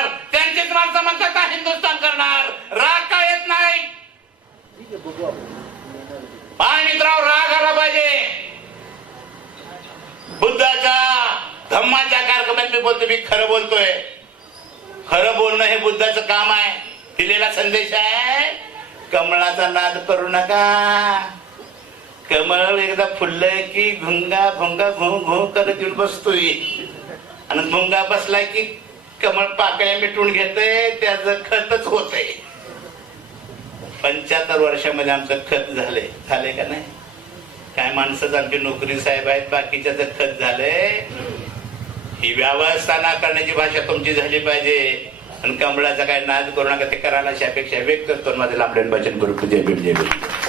करणार, त्यांचेच माणसं म्हणतात का हिंदुस्थान करणार. राग का येत नाही? मित्रांनो, राग आला पाहिजे. बुद्धाच्या धम्माच्या कार्यक्रमात मी बोलतो, मी खरं बोलतोय. खरं बोलणं हे बुद्धाचं काम आहे. दिलेला संदेश आहे, कमळाचा नाद करू नका. कमळ एकदा फुललंय की भुंगा भुंगा घू घू करत येऊन बसतोय, आणि भुंगा बसलाय की कमळ पाकळ्या मिटून घेतय, त्याचं खतच होतंय. 75 वर्षामध्ये आमचं खत झालंय का नाही? काय माणसंच आमची नोकरी साहेब आहेत, बाकीच्याच खत झालंय. ही व्यवस्था ना करण्याची भाषा तुमची झाली पाहिजे. आणि कमळाचा काय नाद करू नका, ते करायला अशी अपेक्षा व्यक्त करतो. माझे लांबडे वाचन करू. जय भीम, जय भीम.